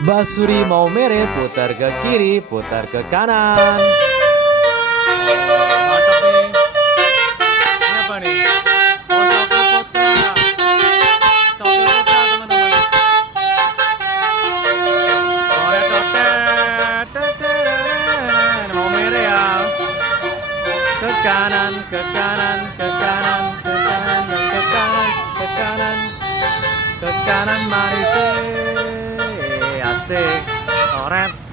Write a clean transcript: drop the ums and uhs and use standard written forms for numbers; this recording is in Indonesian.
Basuri mau mere, putar ke kiri, putar ke kanan. Mantap nih. Ini apa nih? Oh, Sokil Putra. Sokil Putra, teman-teman. Sore totet, tetet. Mau mere ya. Ke kanan, ke kanan, ke kanan, ke kanan, ke kanan, ke kanan, ke kanan, mari asik. Oret.